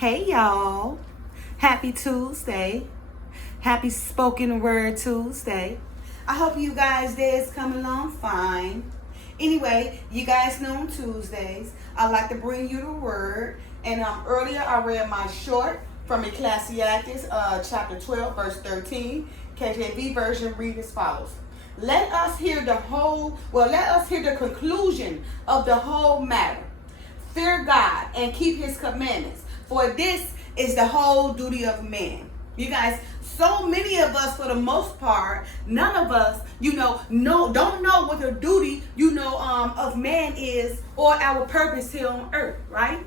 Hey y'all, happy Tuesday, happy spoken word Tuesday. I hope you guys day is coming along fine. Anyway, you guys know on Tuesdays, I like to bring you the word. And earlier I read my short from Ecclesiastes chapter 12 verse 13. KJV version read as follows. Let us hear the conclusion of the whole matter. Fear God and keep his commandments, for this is the whole duty of man. You guys, so many of us, for the most part, none of us, don't know what the duty, of man is or our purpose here on earth, right?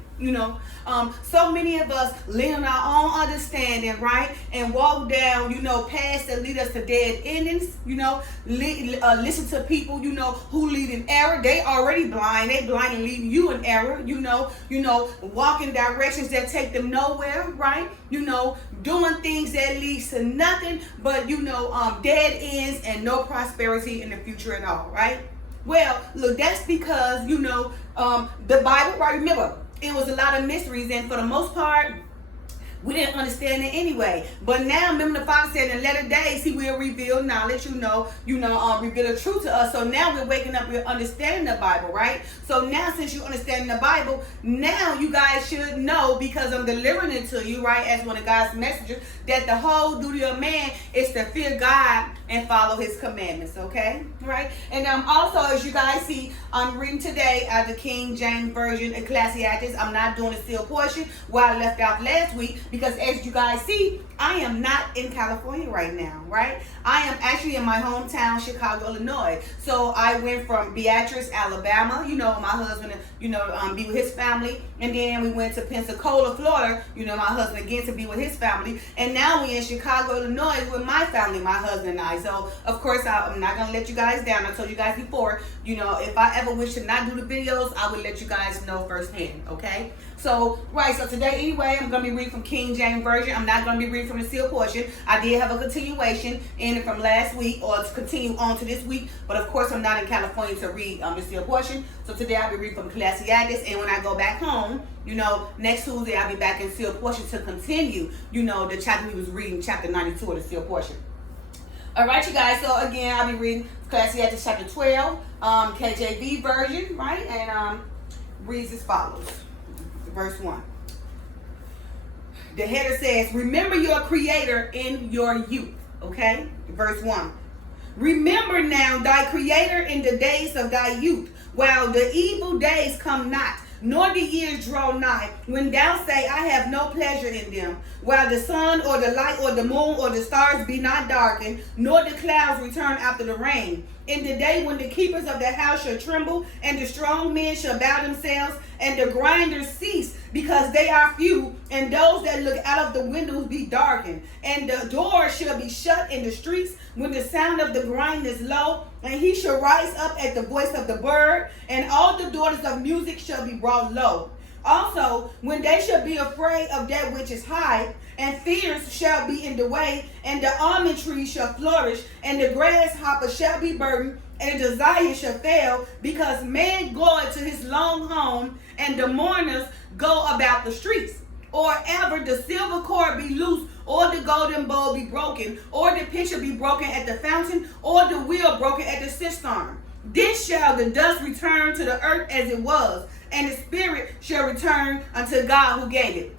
So many of us lean on our own understanding, right? And walk down, paths that lead us to dead endings, listen to people, who lead in error. They already blind. They blind and leading you in error, walk in directions that take them nowhere, right? Doing things that leads to nothing but, dead ends and no prosperity in the future at all, right? Well, look, that's because, the Bible, right? Remember, it was a lot of mysteries, and for the most part, we didn't understand it anyway. But now, remember the Father said in latter days, he will reveal knowledge, reveal the truth to us. So now we're waking up, we're understanding the Bible, right? So now, since you understand the Bible, now you guys should know, because I'm delivering it to you, right, as one of God's messengers, that the whole duty of man is to fear God and follow his commandments, okay? Right? And also, as you guys see, I'm reading today out the King James Version, Ecclesiastes. I'm not doing the seal portion where I left off last week, because as you guys see, I am not in California right now, right? I am actually in my hometown, Chicago, Illinois. So I went from Beatrice, Alabama, my husband, be with his family. And then we went to Pensacola, Florida, my husband again to be with his family. And now we're in Chicago, Illinois with my family, my husband and I. So, of course, I'm not going to let you guys down. I told you guys before, if I ever wish to not do the videos, I would let you guys know firsthand, okay? So today anyway, I'm going to be reading from King James Version. I'm not going to be reading from the seal portion. I did have a continuation in it from last week, or to continue on to this week. But of course, I'm not in California to read the seal portion. So today I'll be reading from Ecclesiastes. And when I go back home, next Tuesday, I'll be back in seal portion to continue, the chapter we was reading, chapter 92 of the seal portion. All right, you guys. So again, I'll be reading Ecclesiastes chapter 12, KJV version, right? And reads as follows. Verse 1. The header says, remember your creator in your youth. Okay? Verse 1. Remember now thy creator in the days of thy youth, while the evil days come not, nor the years draw nigh, when thou say, I have no pleasure in them, while the sun or the light or the moon or the stars be not darkened, nor the clouds return after the rain. In the day when the keepers of the house shall tremble, and the strong men shall bow themselves, and the grinders cease, because they are few, and those that look out of the windows be darkened, and the doors shall be shut in the streets, when the sound of the grind is low, and he shall rise up at the voice of the bird, and all the daughters of music shall be brought low. Also, when they shall be afraid of that which is high, and fears shall be in the way, and the almond tree shall flourish, and the grasshopper shall be burdened, and the desire shall fail, because man goeth to his long home, and the mourners go about the streets. Or ever the silver cord be loose, or the golden bowl be broken, or the pitcher be broken at the fountain, or the wheel broken at the cistern. Then shall the dust return to the earth as it was, and the spirit shall return unto God who gave it.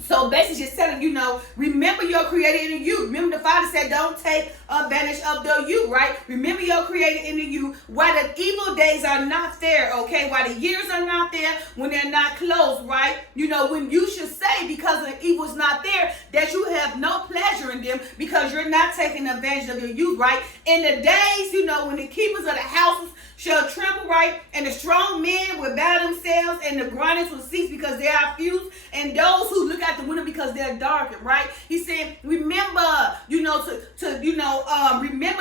So basically just telling remember your creator in the youth. Remember the Father said don't take advantage of the youth, right? Remember your creator in the youth while the evil days are not there, okay? While the years are not there, when they're not close, right? When you should say, because the evil's not there, that you have no pleasure in them, because you're not taking advantage of your youth, right? In the days, when the keepers of the houses shall tremble, right? And the strong men will bow themselves, and the grinders will cease, because they are few, and those who look out the window because they're darkened, right? He said, remember, remember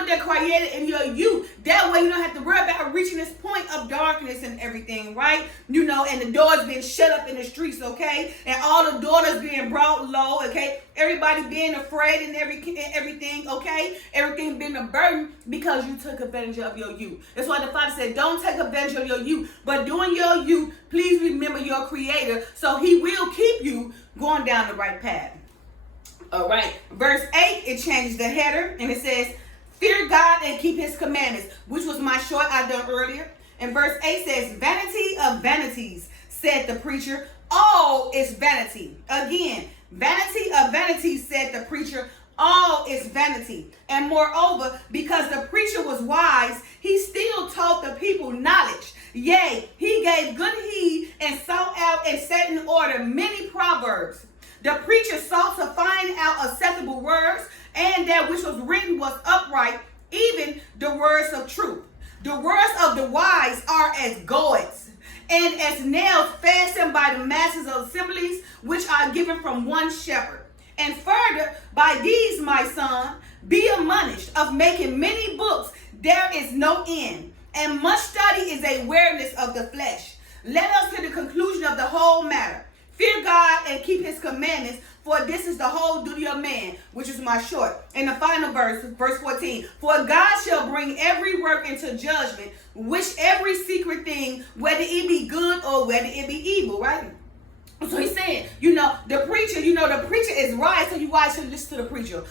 the creator in your youth. That way you don't have to worry about reaching this point of darkness and everything, right? And the doors being shut up in the streets, okay? And all the daughters being brought low, okay? Everybody being afraid and everything, okay? Everything being a burden because you took advantage of your youth. That's why the Father said, don't take advantage of your youth. But during your youth, please remember your creator, so he will keep keep you going down the right path. All right. Verse 8, it changes the header, and it says, fear God and keep his commandments, which was my short I done earlier. And verse 8 says, vanity of vanities, said the preacher. All is vanity. Again, vanity of vanities, said the preacher. All is vanity. And moreover, because the preacher was wise, he still taught the people knowledge. Yea, he gave good heed and sought out and set in order many proverbs. The preacher sought to find out acceptable words, and that which was written was upright, even the words of truth. The words of the wise are as goads, and as nails fastened by the masses of assemblies, which are given from one shepherd. And further, by these, my son, be admonished of making many books, there is no end, and much study is a weariness of the flesh. Let us to the conclusion of the whole matter. Fear God and keep his commandments, for this is the whole duty of man, which is my short. And the final verse, verse 14. For God shall bring every work into judgment, which every secret thing, whether it be good or whether it be evil, right? So he's saying, the preacher is right, so you wise should listen to the preacher,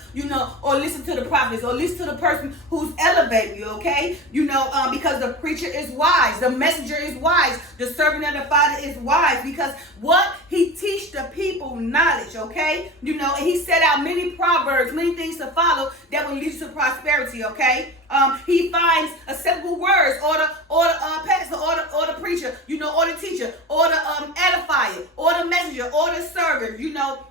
or listen to the prophets, or listen to the person who's elevating you, okay? Because the preacher is wise, the messenger is wise, the servant of the Father is wise, because what? He teach the people knowledge, okay? And he set out many proverbs, many things to follow that will lead you to prosperity, okay? He finds acceptable words, or the pastor, or the preacher, or the teacher, or the edifier, or the messenger, or the servant,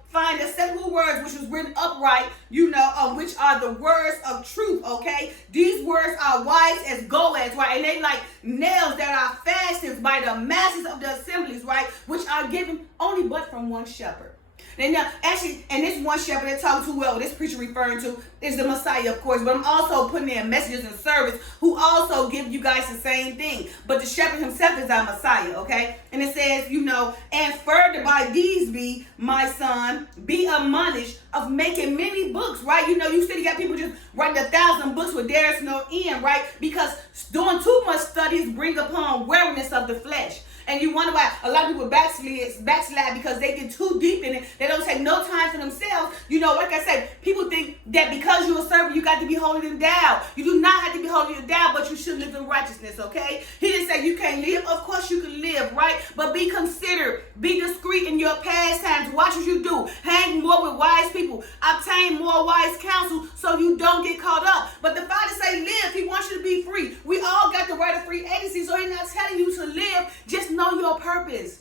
find acceptable words which was written upright, which are the words of truth, okay? These words are wise as goads, right? And they like nails that are fastened by the masses of the assemblies, right? Which are given only but from one shepherd. And now, actually, and this one shepherd they're talking to, well, this preacher referring to is the Messiah, of course, but I'm also putting in messengers and servants who also give you guys the same thing. But the shepherd himself is our Messiah, okay? And it says, and further by these be, my son, be admonished of making many books, right? You still got people just writing 1,000 books where there's no end, right? Because doing too much studies bring upon weariness of the flesh. And you wonder why a lot of people backslide because they get too deep in it. They don't take no time for themselves. Like I said, people think that because you're a servant, you got to be holy and down. You do not have to be holy and down, but you should live in righteousness, okay? He didn't say you can't live. Of course you can live, right? But be considerate. Be discreet in your pastimes. Watch what you do. Hang more with wise people. Obtain more wise counsel so you don't get caught up. But the Father say live. He wants you to be free. We all got the right of free agency, so he's not telling you to live. Just know your purpose.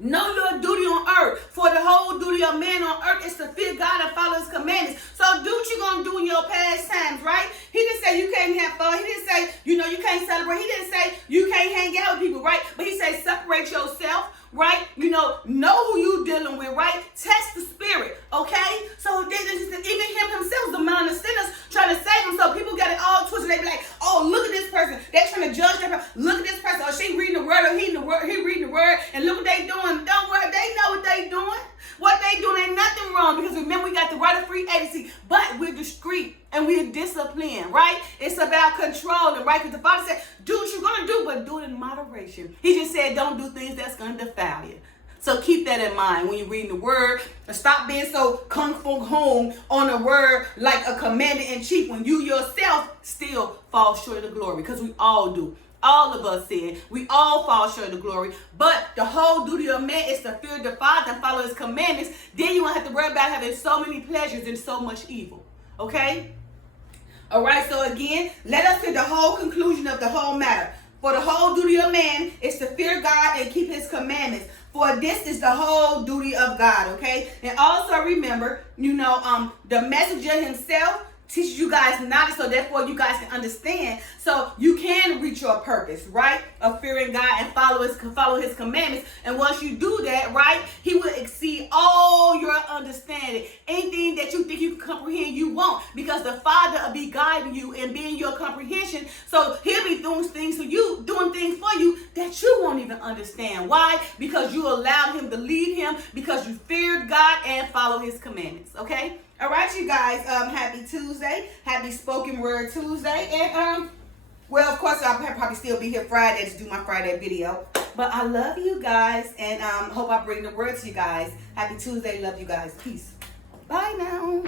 Know your duty on earth. For the whole duty of man on earth is to fear God and follow his commandments. So do what you're going to do in your pastimes, right? He didn't say you can't have fun. He didn't say, you can't celebrate. He didn't say you can't hang out with people, right? But he said separate yourself, right? Know who you dealing with, right? Test the spirit, okay? So even him himself, the man of sinners, trying to save him. So people got it all twisted. They be like, oh, look at this person. They're trying to judge them. Look at this person. Oh, she reading the word, or he reading the word, and look what they doing. Don't worry, they know what they doing. What they doing ain't nothing wrong, because remember, we got the right of free agency, but we're discreet and we're disciplined, right? It's about controlling, right? Because the Father said, do what you're going to do, but do it in moderation. He just said, don't do things that's going to defile you. So keep that in mind when you're reading the word. And stop being so kung fu home on the word like a commander-in-chief when you yourself still fall short of the glory, because we all do. All of us sin. We all fall short of the glory. But the whole duty of man is to fear the Father and follow his commandments. Then you won't have to worry about having so many pleasures and so much evil. Okay? All right, so again, let us hear the whole conclusion of the whole matter. For the whole duty of man is to fear God and keep his commandments. For this is the whole duty of God, okay? And also remember, the messenger himself teaches you guys knowledge, so therefore you guys can understand, so you can reach your purpose, right? Of fearing God and follow his commandments. And once you do that, right, he will exceed all your understanding. Anything that you think you can comprehend, you won't, because the Father will be guiding you and being your comprehension. So he'll be doing things for you that you won't even understand. Why? Because you allowed him to lead him, because you feared God and follow his commandments. Okay? All right, you guys, happy Tuesday. Happy Spoken Word Tuesday. And Well, of course, I'll probably still be here Friday to do my Friday video. But I love you guys, and hope I bring the word to you guys. Happy Tuesday. Love you guys. Peace. Bye now.